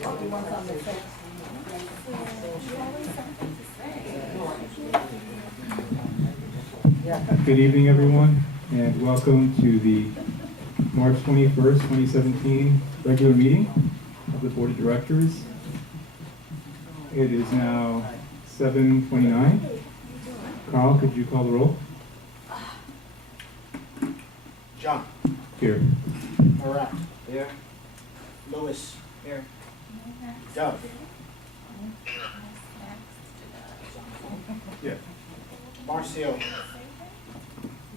Good evening, everyone, and welcome to the March 21st, 2017 regular meeting of the Board of Directors. It is now 7:29. Carl, could you call the roll? John. Here. Marat. Here. Lewis. Here. Doug. Yeah. Marcio.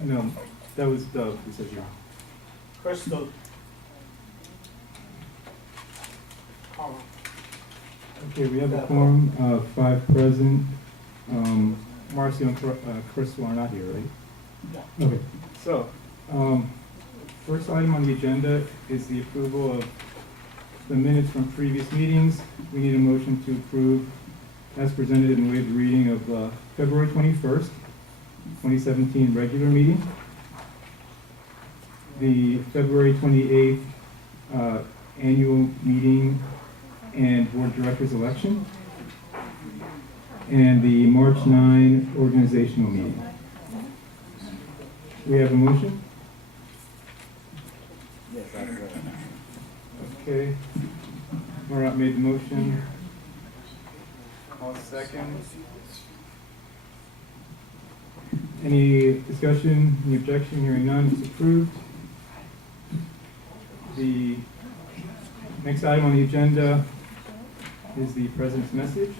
No, that was Doug who said yeah. Crystal. Carl. Okay, we have a quorum of 5 present. Marcio and Crystal are not here, right? No. Okay, so, first item on the agenda is the approval of the minutes from previous meetings. We need a motion to approve as presented and waive the reading of February 21st, 2017 regular meeting, the February 28th annual meeting and board of directors election, and the March 9 organizational meeting. We have a motion? Yes, I agree. Okay. Marat made the motion. I'll second. Any discussion, any objection? Hearing none, it's approved. The next item on the agenda is the President's message.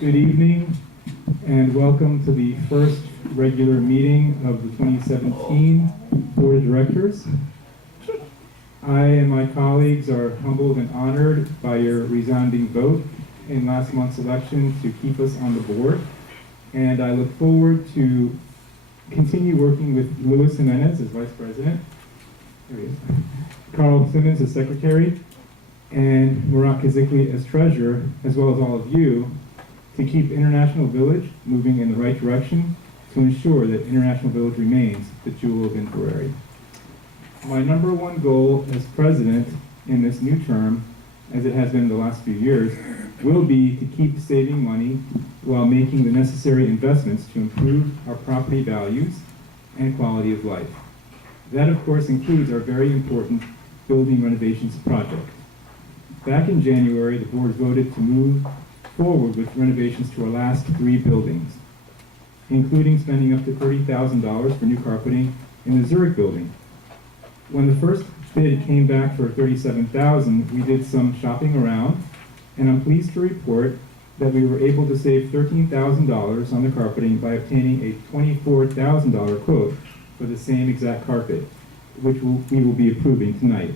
Good evening and welcome to the first regular meeting of the 2017 Board of Directors. I and my colleagues are humbled and honored by your resounding vote in last month's election to keep us on the board, and I look forward to continue working with Luis Jimenez as Vice President, there he is, Carl Simmons as Secretary, and Marat Kazikli as Treasurer, as well as all of you, to keep International Village moving in the right direction to ensure that International Village remains the jewel of Inverrary. My number one goal as President in this new term, as it has been the last few years, will be to keep saving money while making the necessary investments to improve our property values and quality of life. That, of course, includes our very important building renovations project. Back in January, the board voted to move forward with renovations to our last 3 buildings, including spending up to $30,000 for new carpeting in the Zurich building. When the first bid came back for $37,000, we did some shopping around, and I'm pleased to report that we were able to save $13,000 on the carpeting by obtaining a $24,000 quote for the same exact carpet, which we will be approving tonight.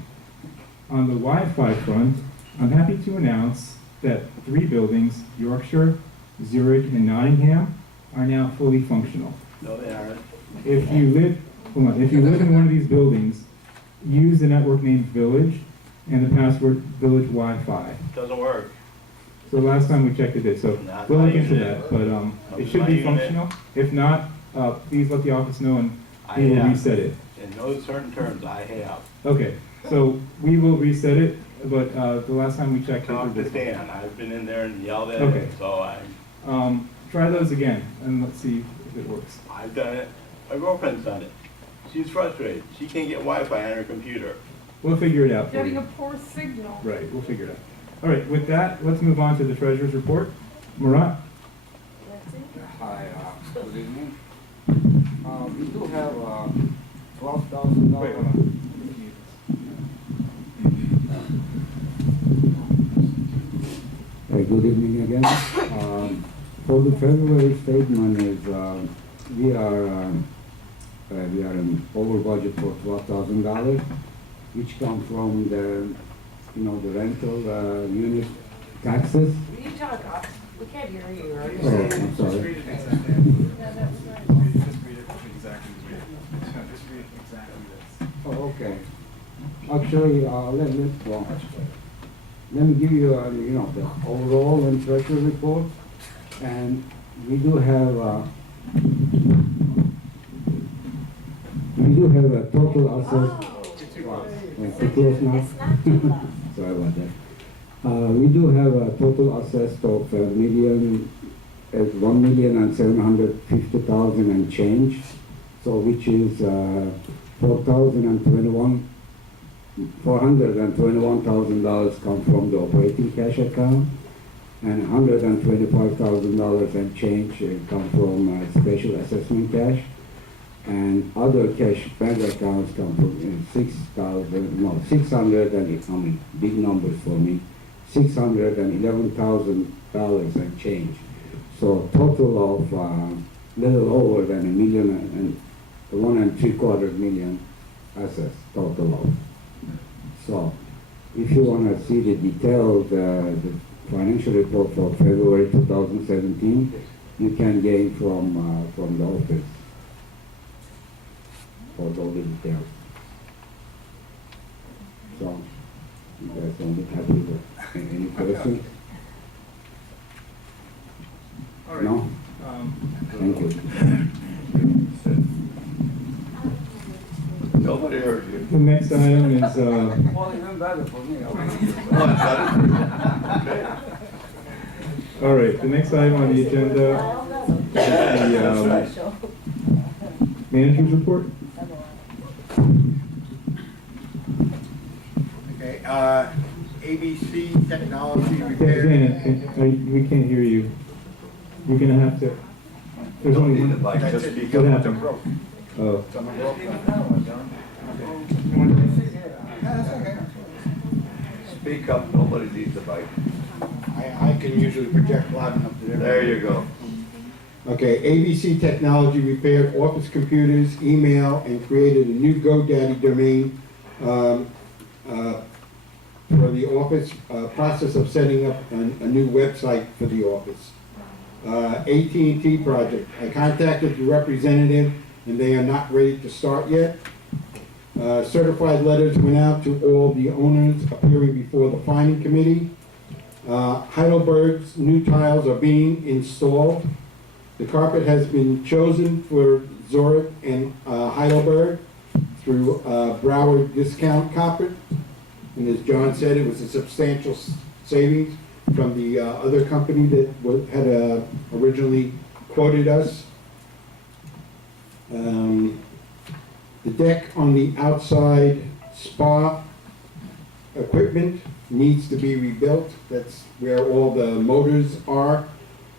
On the Wi-Fi front, I'm happy to announce that 3 buildings, Yorkshire, Zurich, and Nottingham, are now fully functional. No, they aren't. If you live in one of these buildings, use the network named Village and the password Village Wi-Fi. Doesn't work. So last time we checked it did, so Not we'll my look into unit. that, but it Not should my be unit. functional. If not, please let the office know and we will reset it. In no certain terms, I have. Okay, so we will reset it, but the last time we checked Talk it to was Dan. I've been in there and yelled at Okay. him, so try those again and let's see if it works. I've done it. My girlfriend's done it. She's frustrated. She can't get Wi-Fi on her computer. We'll figure it out for Getting a you. poor signal. Right, we'll figure it out. All right, with that, let's move on to the treasurer's report. Marat? Hi, good evening. We do have $12,000. Wait, hold on. Good evening again. For the February statement is, we are in over budget for $12,000, which come from the, the rental unit taxes. You talk up. We can't hear you. Are you Oh, saying? I'm sorry. Just read it exactly this. Oh, okay. Actually, let me give you, the overall and treasury report. And we do have a total asset. Oh. Yeah. too close now? It's not too loud. Sorry about that. We do have a total assessed of $1,750,000 and change, so which is $421,000 come from the operating cash account, and $125,000 and change come from special assessment cash, and other cash bank accounts come from 600 and I mean, big numbers for me, $611,000 and change. So total of little over than $1.75 million assets total of. So if you want to see the detailed the financial report for February 2017, you can gain from the office for all the details. So you guys will be happy with any questions? All right. No? Thank you. Nobody heard you. The next item is, Well, even better for me. all right, the next item on the agenda is the manager's report. Okay, ABC Technology Repair. We can't hear you. You're gonna have to, there's only one. That's it. speak What up. happened? Oh, Someone broke that. Speak up, nobody needs a mic. I can usually project loud enough to There you go. Okay, ABC Technology repaired office computers, email, and created a new GoDaddy domain for the office, process of setting up a new website for the office. AT&T project. I contacted the representative and they are not ready to start yet. Certified letters went out to all the owners appearing before the planning committee. Heidelberg's new tiles are being installed. The carpet has been chosen for Zurich and Heidelberg through Broward Discount Carpet. And as John said, it was a substantial savings from the other company that had originally quoted us. The deck on the outside spa equipment needs to be rebuilt. That's where all the motors are.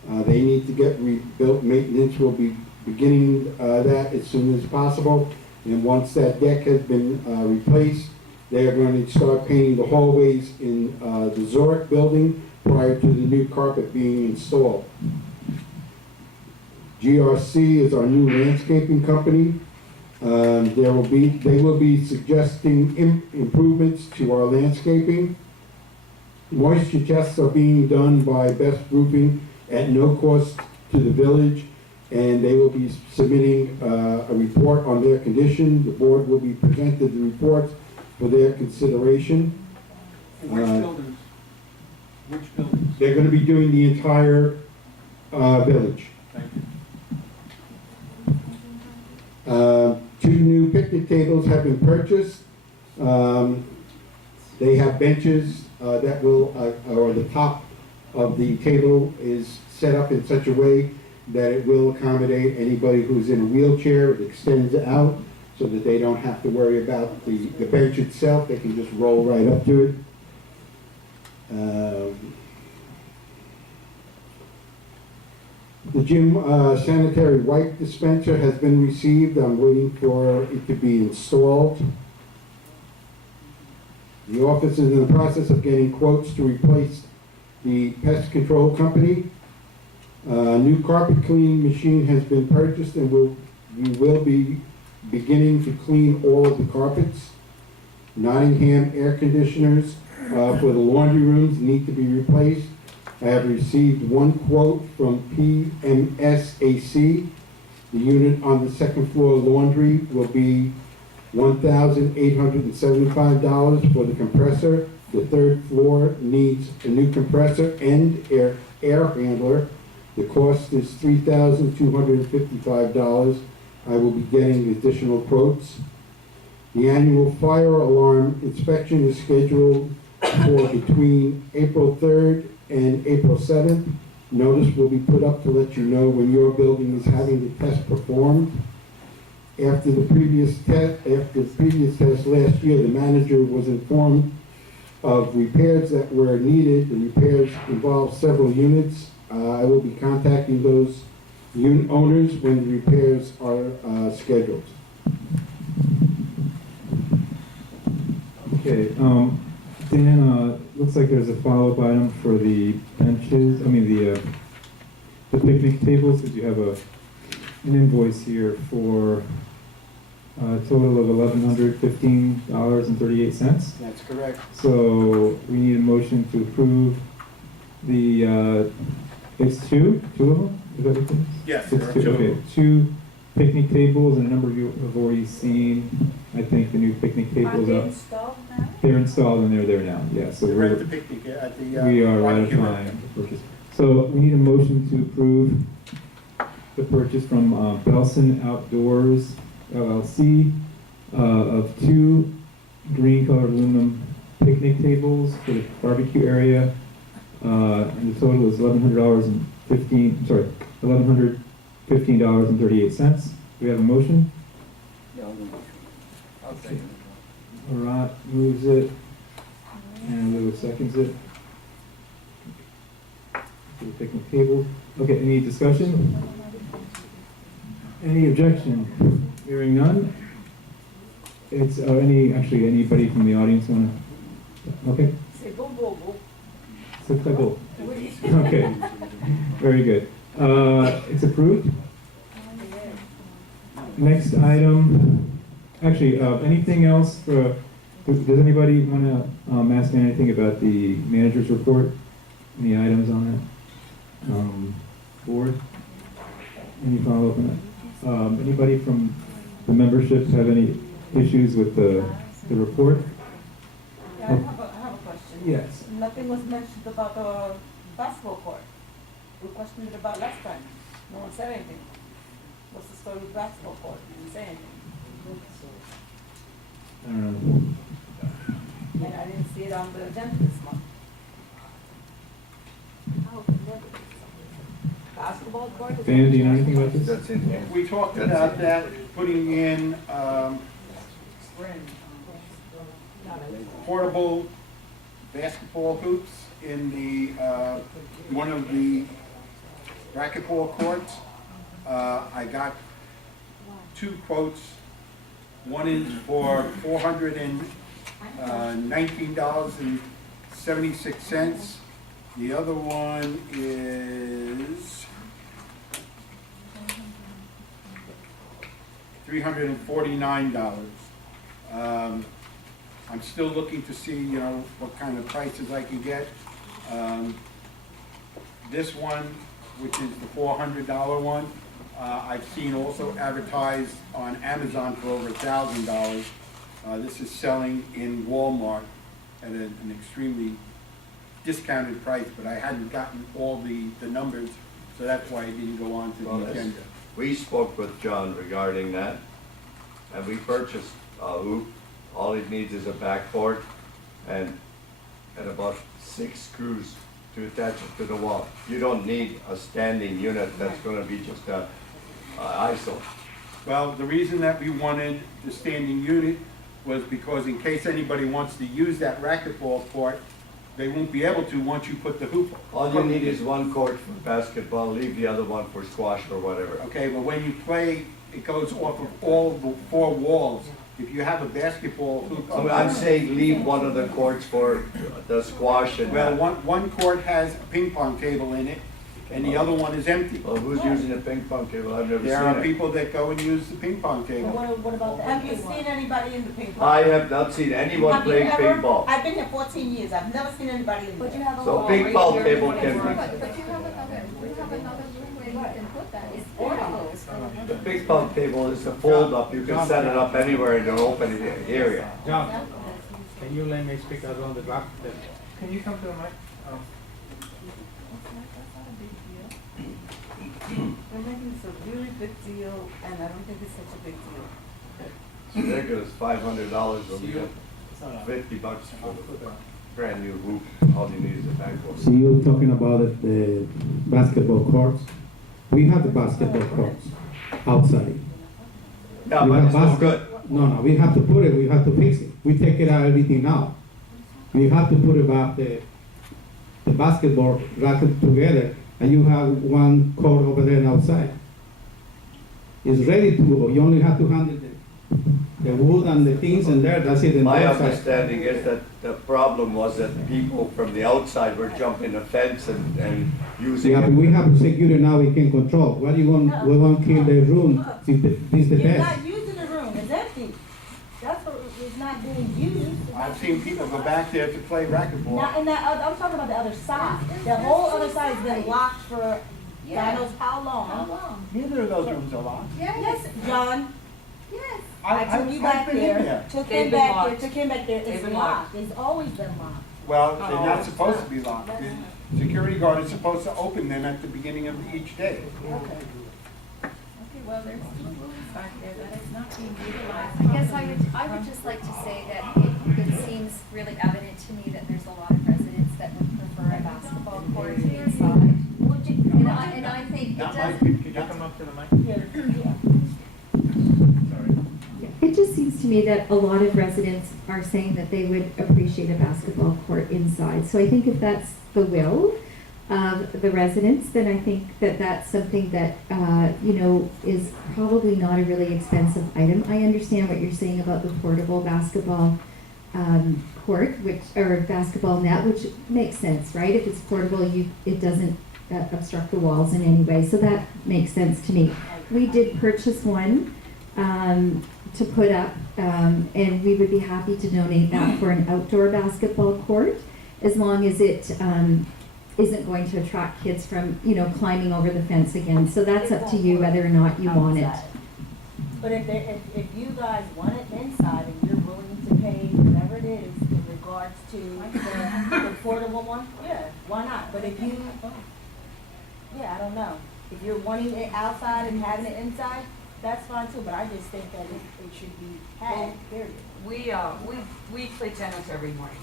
They need to get rebuilt. Maintenance will be beginning that as soon as possible. And once that deck has been replaced, they are going to start painting the hallways in the Zurich building prior to the new carpet being installed. GRC is our new landscaping company. They will be suggesting improvements to our landscaping. Moisture tests are being done by Best Roofing at no cost to the village, and they will be submitting a report on their condition. The board will be presented the reports for their consideration. Which buildings? Which buildings? They're going to be doing the entire village. Thank you. 2 new picnic tables have been purchased. They have benches that will, or the top of the table is set up in such a way that it will accommodate anybody who's in a wheelchair. It extends out so that they don't have to worry about the bench itself. They can just roll right up to it. The gym sanitary wipe dispenser has been received. I'm waiting for it to be installed. The office is in the process of getting quotes to replace the pest control company. A new carpet cleaning machine has been purchased and we will be beginning to clean all of the carpets. Nottingham air conditioners for the laundry rooms need to be replaced. I have received 1 quote from PMSAC. The unit on the second floor laundry will be $1,875 for the compressor. The 3rd floor needs a new compressor and air handler. The cost is $3,255. I will be getting additional quotes. The annual fire alarm inspection is scheduled for between April 3rd and April 7th. Notice will be put up to let you know when your building is having the test performed. After the previous test last year, the manager was informed of repairs that were needed. The repairs involve several units. I will be contacting those unit owners when the repairs are scheduled. Okay, Dan, looks like there's a follow-up item for the benches, the picnic tables, because you have an invoice here for a total of $1,115.38. That's correct. So we need a motion to approve the, it's two of them? Is that what it is? Yes, It's two, okay, 2 picnic tables, and a number of you have already seen, I think, the new picnic Are tables they up. installed now? They're installed and they're there now, yeah, so We're at we're, the picnic at the. we are barbecue area. ratifying the purchase. So we need a motion to approve the purchase from Belson Outdoors LLC of 2 green colored aluminum picnic tables for the barbecue area. And the total is $1,115.38. Do we have a motion? I'll second it. Marat moves it, and Lewis seconds it. For the picnic table. Okay, any discussion? Any objection? Hearing none? It's, anybody from the audience wanna? Okay, Say boom, boom, boom. c'est très beau. Okay, very good. It's approved. Next item, anything else for, does anybody want to ask me anything about the manager's report? Any items on that? Board? Any follow-up on that? Anybody from the memberships have any issues with the report? Yeah, I have a question. Yes. Nothing was mentioned about the basketball court. We questioned it about last time. No one said anything. What's the story with basketball court? Didn't say anything. I don't know. And I didn't see it on the agenda this month. Basketball court? is- Dan, do you know anything about this? That's in here. We talked about that, putting in portable basketball hoops in the, one of the racquetball courts. I got 2 quotes. One is for $419.76. The other one is $349. I'm still looking to see, what kind of prices I can get. This one, which is the $400 one, I've seen also advertised on Amazon for over $1,000. This is selling in Walmart at an extremely discounted price, but I hadn't gotten all the numbers, so that's why it didn't go on to Well, the that's- agenda. We spoke with John regarding that, and we purchased a hoop. All it needs is a backboard and about 6 screws to attach it to the wall. You don't need a standing unit that's gonna be just a ISO. Well, the reason that we wanted the standing unit was because in case anybody wants to use that racquetball court, they won't be able to once you put the hoop. All you need is 1 court for basketball, leave the other one for squash or whatever. Okay, but when you play, it goes off of all the 4 walls. If you have a basketball hoop. I'm saying leave one of the courts for the squash and Well, that. one court has a ping pong table in it, and the other one is empty. Well, who's using a ping pong table? I've never There are seen it. people that go and use the ping pong But table. what about the Have you empty one? seen anybody in the ping pong? I have not seen anyone Have you playing ever? paintball. I've been here 14 years, I've never seen anybody in But you there. have a So wall ping right pong here. table can But you be, have another room where you can put that. It's Portable. the ping pong table is a fold up, you can set it up anywhere in an open area. John, can you let me speak around the back? Can you come to the mic? They're making this a really big deal, and I don't think it's such a big deal. ridiculous, $500 when we get $50 for the brand new hoop. All you need is a backboard. So you're talking about the basketball courts? We have the basketball courts outside. Yeah, We but have it's no basket- good. No, we have to put it, we have to fix it. We take it out, everything out. We have to put it back, the basketball racket together, and you have one court over there outside. It's ready to go, you only have to handle the wood and the things in there, that's it. And My outside. understanding is that the problem was that people from the outside were jumping the fence and using Yeah, but it. we have security now, we can control. What are you going, we want to kill the room, this is the You're best. not using the room, it's empty. That's what, it's not being used. I've seen people go back there to play racquetball. Not in that, I'm talking about the other side. The whole other side has been locked for God knows how long. How long? Neither of those rooms are locked. Yes, John, Yes. I took you back I've been in there, took They've him been back there, locked. took him back there, They've it's been locked, it's always been locked. Well, they're not supposed to be locked. The security guard is supposed to open them at the beginning of each day. Okay. Okay, well, there's still rooms back there that is not being utilized. I guess I would just like to say that it seems really evident to me that there's a lot of residents that would prefer a basketball court inside. And I think it Not my, doesn't. Could you come up to the mic? It just seems to me that a lot of residents are saying that they would appreciate a basketball court inside. So I think if that's the will of the residents, then I think that that's something that, is probably not a really expensive item. I understand what you're saying about the portable basketball court, or basketball net, which makes sense, right? If it's portable, it doesn't obstruct the walls in any way. So that makes sense to me. We did purchase one to put up, and we would be happy to donate that for an outdoor basketball court, as long as it isn't going to attract kids from, climbing over the fence again. So that's up to you whether or not you want it. Outside. But if you guys want it inside and you're willing to pay whatever it is in regards to the portable one, yeah, why not? But if you, I don't know. If you're wanting it outside and having it inside, that's fine too, but I just think that it should be had, period. We play tennis every morning.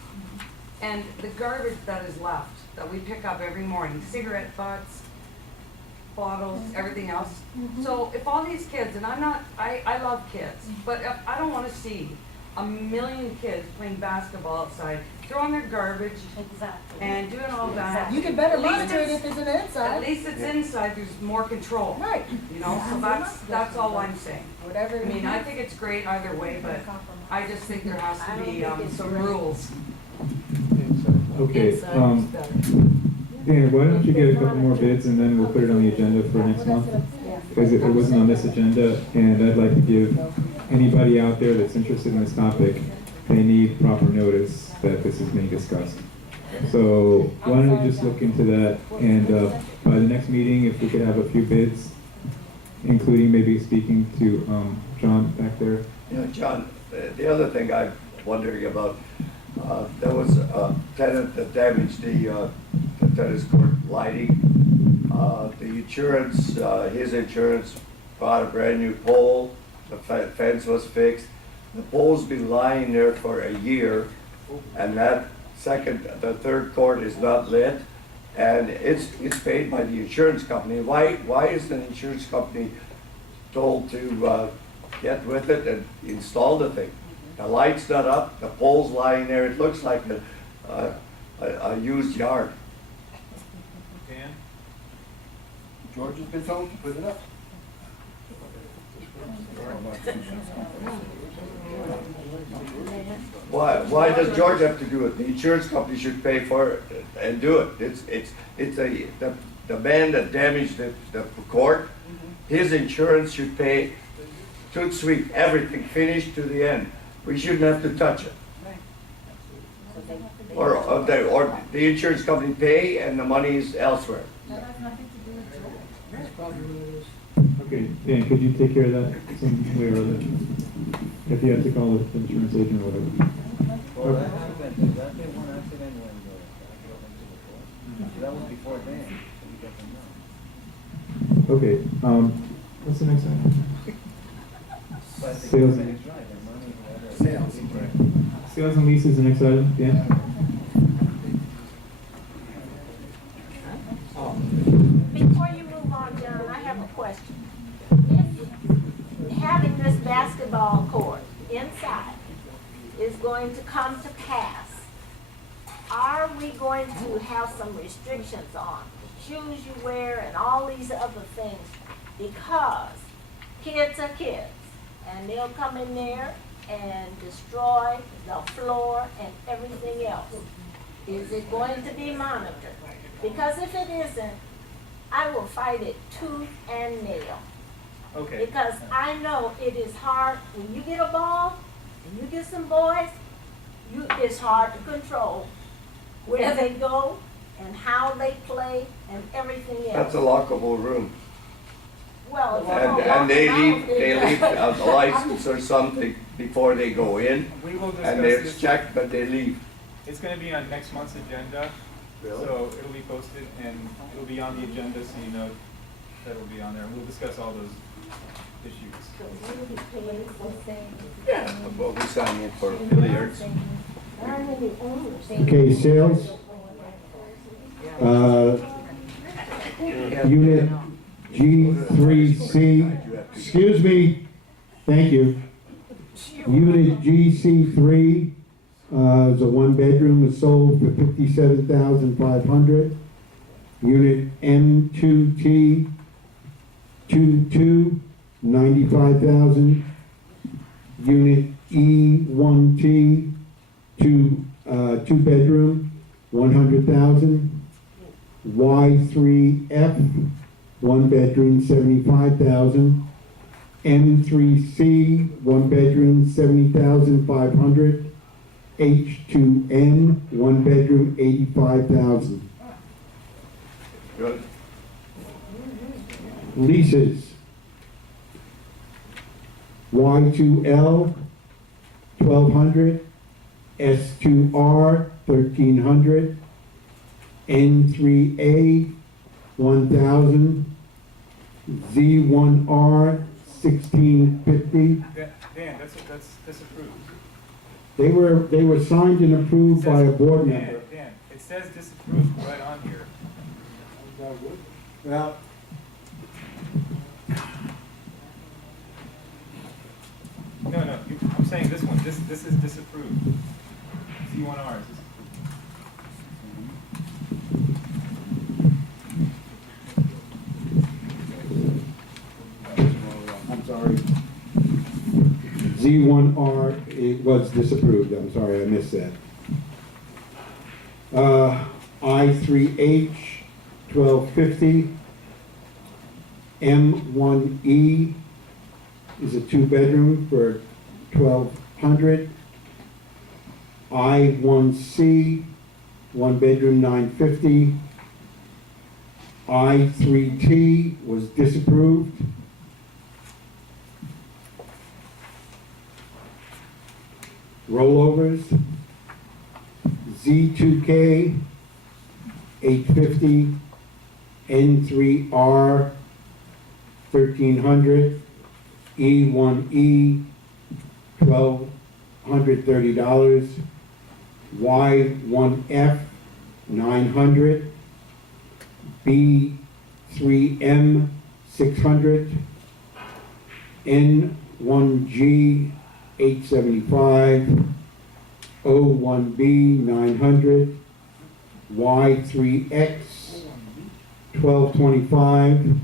And the garbage that is left, that we pick up every morning, cigarette butts, bottles, everything else. So if all these kids, and I love kids, but if I don't wanna see a million kids playing basketball outside, throwing their garbage Exactly. and doing all that. You can better At least monitor it it's- if it's in the At inside. least it's inside, there's more control. Right. So that's all I'm saying. Whatever. I mean, I think it's great either way, but I just think there has to be some rules. Okay, Inside is better. Dan, why don't you get a couple more bids and then we'll put it on the agenda for next month? Because it wasn't on this agenda, and I'd like to give anybody out there that's interested in this topic, they need proper notice that this is being discussed. So why don't we just look into that, and by the next meeting, if we could have a few bids, including maybe speaking to John back there. Yeah, John, the other thing I'm wondering about, there was a tenant that damaged the tennis court lighting. The insurance, his insurance bought a brand new pole, the fence was fixed. The pole's been lying there for a year, and the third court is not lit, and it's paid by the insurance company. Why is the insurance company told to get with it and install the thing? The light's not up, the pole's lying there, it looks like a used yard. Dan? George has been told to put it up. Why does George have to do it? The insurance company should pay for it and do it. The man that damaged the court, his insurance should pay to sweep everything, finished to the end. We shouldn't have to touch it. Or the insurance company pay and the money is elsewhere. That has nothing to do with George. Okay, Dan, could you take care of that some way or other? If you have to call the insurance agent or whatever. Well, that happened, that did one accident when that was before then, so we got them now. Okay, what's the next item? But I think Sales. it's right, and Sales and leases, the next item, Dan? Before you move on, John, I have a question. If having this basketball court inside is going to come to pass, are we going to have some restrictions on shoes you wear and all these other things? Because kids are kids, and they'll come in there and destroy the floor and everything else. Is it going to be monitored? Because if it isn't, I will fight it tooth and nail. Okay. Because I know it is hard, when you get a ball, and you get some boys, it's hard to control where they go and how they play and everything else. That's a lockable room. Well, if they don't lock And they it leave, out, they leave a license or something before they go in, We will discuss and it's this. checked, but they leave. It's gonna be on next month's agenda, so it'll be posted and it'll be on the agenda, so you know that it'll be on there. And we'll discuss all those issues. But we sign in for billiards. Okay, sales. Unit G3C, excuse me, thank you. Unit GC3, is a one-bedroom, was sold for $57,500. Unit M2T, 22, $95,000. Unit E1T, two-bedroom, $100,000. Y3F, one bedroom, $75,000. M3C, one bedroom, $70,500. H2N, one bedroom, $85,000. Good. Leases. Y2L, $1,200. S2R, $1,300. N3A, $1,000. Z1R, $1,650. Dan, that's approved. They were signed and approved by a board member. Dan, it says disapproved right on here. Well, No, I'm saying this one, this is disapproved. C1R is disapproved. I'm sorry. Z1R, it was disapproved, I'm sorry, I missed that. I3H, $1,250. M1E is a two-bedroom for $1,200. I1C, one bedroom, $950. I3T was disapproved. Rollovers, Z2K, $850. N3R, $1,300. E1E, $1,230. Y1F, $900. B3M, $600. N1G, $875. O1B, $900. Y3X, $1,225.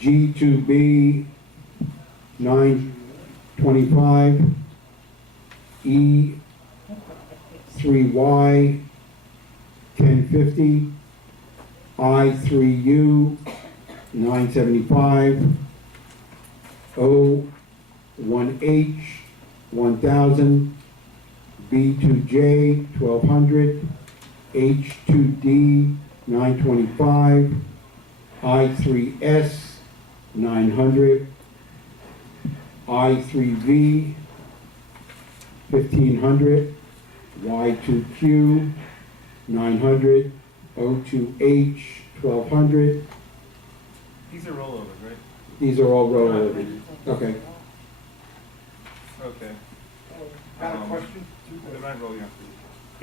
G2B, $925. E3Y, $1,050. I3U, $975. O1H, $1,000. B2J, $1,200. H2D, $925. I3S, $900. I3V, $1,500. Y2Q, $900. O2H, $1,200. These are rollovers, right? These are all rollovers. Okay. Okay. Got a question? The rent roll, yeah.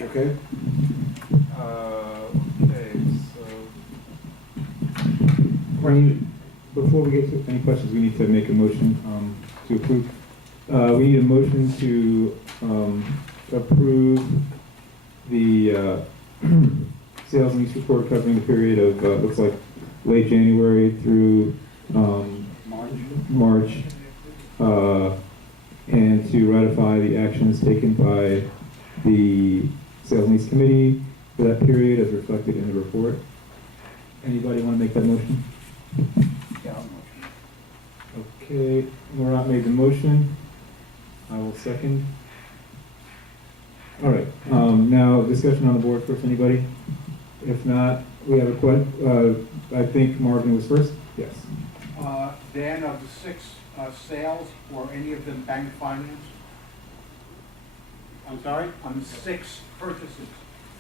Okay? Okay, so. Before we get to any questions, we need to make a motion to approve. We need a motion to approve the sales and lease report covering the period of, looks like late January through March, and to ratify the actions taken by the sales and lease committee for that period as reflected in the report. Anybody want to make that motion? Yeah, I'll motion. Okay, Murat made the motion. I will second. All right, now discussion on the board first, anybody? If not, we have a I think Marvin was first? Yes. Dan, of the 6 sales, were any of them bank financed? I'm sorry? On the 6 purchases,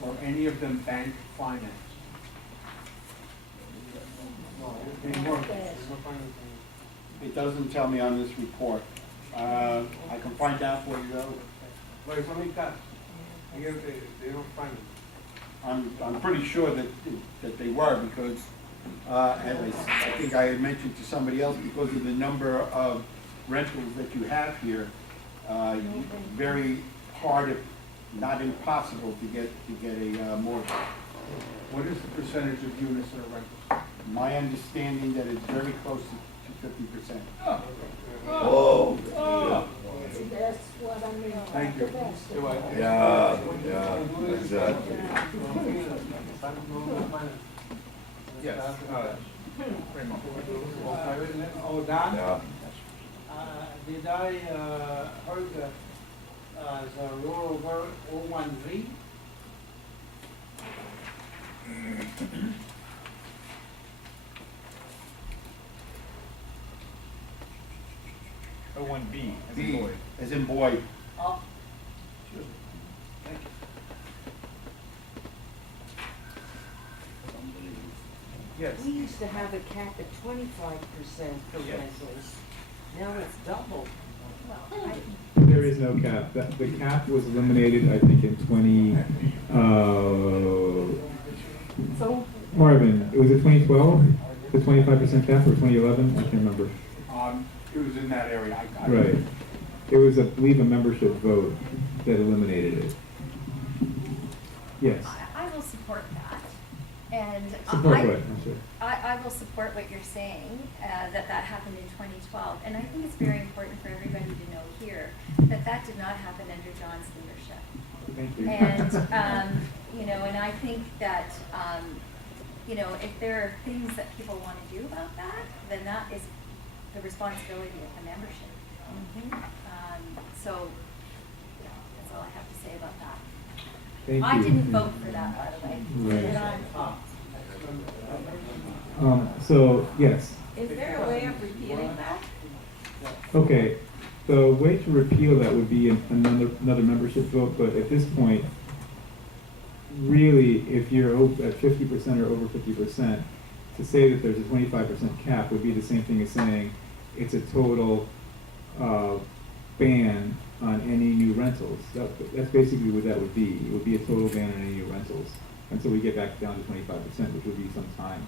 were any of them bank financed? It doesn't tell me on this report. I can find out for you though. But it's only cash. Here they don't find it. I'm pretty sure that they were because, as I think I had mentioned to somebody else, because of the number of rentals that you have here, very hard, if not impossible, to get a mortgage. What is the percentage of units that are rented? My understanding that it's very close to 50%. Whoa. That's what I mean. Thank you. Yeah, exactly. Yes. Oh, Don? Yeah. Did I heard that the rollover 013? Oh, 1B, as in B, boy. as in boy. Oh, Yes. We used to have a cap at 25% for Yes. rentals. Now it's double. There is no cap. The cap was eliminated, I think, in so Marvin, was it 2012? The 25% cap or 2011? I can't remember. It was in that area. I Right. It was, I believe, a membership vote that eliminated it. Yes. I will support that. And Support what? I'm sorry. I will support what you're saying, that happened in 2012. And I think it's very important for everybody to know here that did not happen under John's leadership. Thank you. And, you know, and I think that, you know, if there are things that people want to do about that, then that is the responsibility of the membership. So, yeah, that's all I have to say about that. Thank I you. didn't vote for that, by the way. Right. So, yes. is there a way of repealing that? Okay, the way to repeal that would be another membership vote, but at this point, really, if you're at 50% or over 50%, to say that there's a 25% cap would be the same thing as saying it's a total ban on any new rentals. That's basically what that would be. It would be a total ban on any new rentals until we get back down to 25%, which would be some time.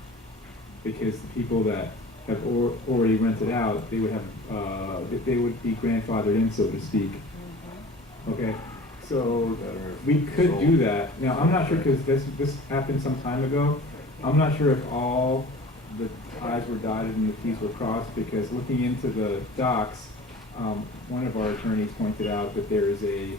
Because the people that have already rented out, they would have, they would be grandfathered in, so to speak. Okay, so we could do that. Now, I'm not sure, because this happened some time ago. I'm not sure if all the I's were dotted and the T's were crossed, because looking into the docs, one of our attorneys pointed out that there is a